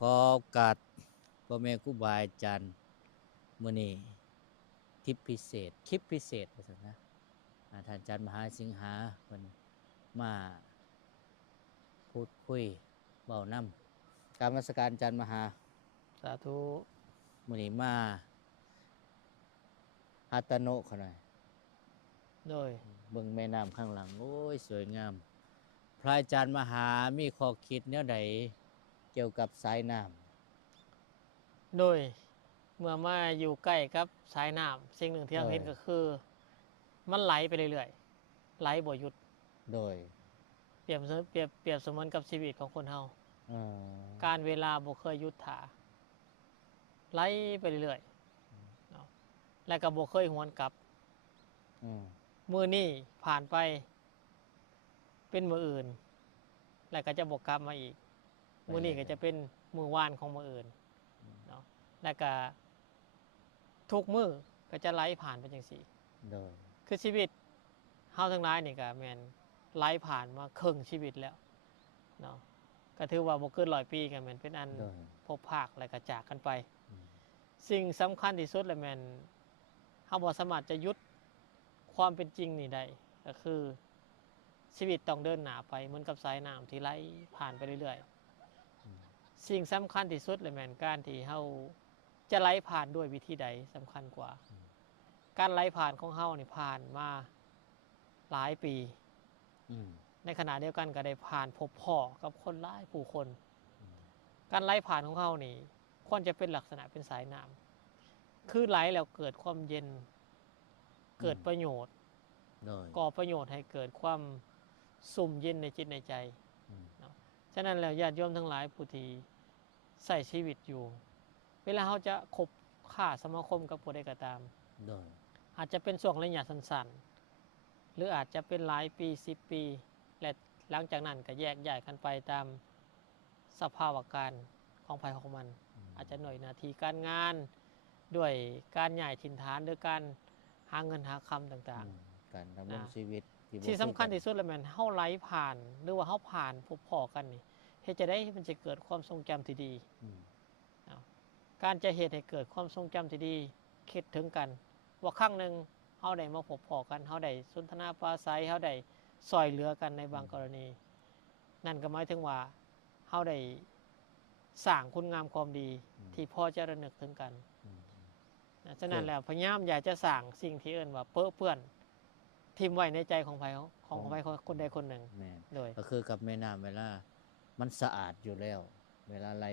ขอโอกาสพ่อแม่ครูบาอาจารย์มื้อนี้ทริปพิเศษคลิปพิเศษว่าซั่นนะท่านอาจารย์มหาสิงหาเพิ่นมาพูดคุยเว้านำกราบนมัสการอาจารย์มหาสาธุมื้อนี้มาฮัตโนะเขาหน่อยโดยเบิ่งแม่น้ำข้างหลังโอ้ยสวยงามพระอาจารย์มหามีข้อคิดแนวใดเกี่ยวกับสายน้ำโดยเมื่อมาอยู่ใกล้กับสายน้ำสิ่งหนึ่งที่เราเห็นก็คือมันไหลไปเรื่อยๆไหลบ่หยุดโดยเปรียบเสมือนกับชีวิตของคนเฮาเออการเวลาบ่เคยหยุดถาไหลไปเรื่อยๆเนาะและก็บ่เคยหวนกลับอืมมื้อนี้ผ่านไปเป็นมื้ออื่นแล้วก็จะบ่กลับมาอีกมื้อนี้ก็จะเป็นมื้อวานของมื้ออื่นเนาะแล้วก็ทุกมื้อก็จะไหลผ่านไปจังซี่ โดยคือชีวิตเฮาทั้งหลายนี่ก็แม่นไหลผ่านมาครึ่งชีวิตแล้วเนาะก็ถือว่าบ่เกิน100 ปีก็แม่นเป็นอันโดยพบภาคแล้วก็จากกันไปอืมสิ่งสำคัญที่สุดเลยแม่นเฮาบ่สามารถจะหยุดความเป็นจริงนี่ได้ก็คือชีวิตต้องเดินหน้าไปเหมือนกับสายน้ำที่ไหลผ่านไปเรื่อยๆสิ่งสำคัญที่สุดเลยแม่นการที่เฮาจะไหลผ่านด้วยวิธีใดสำคัญกว่าการไหลผ่านของเฮานี่ผ่านมาหลายปีอืมในขณะเดียวกันก็ได้ผ่านพบพ่อกับคนหลายผู้คนการไหลผ่านของเขานี่ควรจะเป็นลักษณะเป็นสายน้ำคือไหลแล้วเกิดความเย็นเกิดประโยชน์โดยก่อประโยชน์ให้เกิดความสุ่มเย็นในจิตในใจเนาะฉะนั้นแล้วญาติโยมทั้งหลายผู้ที่ใส่ชีวิตอยู่เวลาเขาจะคบค้าสมาคมกับผู้ใดก็ตามโดยอาจจะเป็นช่วงระยะสั้นๆหรืออาจจะเป็นหลายปี10 ปีและหลังจากนั้นก็แยกย้ายกันไปตามสภาวะการของภัยของมันอาจจะหน่วยหน้าที่การงานด้วยการย้ายถิ่นฐานหรือการหาเงินหาคำต่างการดำรงชีวิตๆที่สำคัญที่สุดแล้วแม่นเฮาไหลผ่านหรือว่าเฮาผ่านพบพ้อกันนี่เฮ็ดจะได้มันจะเกิดความทรงจำที่ดีการจะเหตุให้เกิดความทรงจำที่ดีคิดถึงกันว่าครั้งหนึ่งเฮาได้มาพบพ้อกันเฮาได้สนทนาปราศัยเฮาได้ซอยเหลือกันในบางกรณีนั่นก็หมายถึงว่าเฮาได้สร้างคุณงามความดีที่พอจะระลึกถึงกันฉะนั้นแล้วพยายามอยากจะสร้างสิ่งที่เอิ้นว่าเปื้อเปื้อนทิ่มไว้ในใจของไผคนใดคนหนึ่งแม่นโดยก็คือกับแม่น้ำเวลามันสะอาดอยู่แล้ว เวลาไหล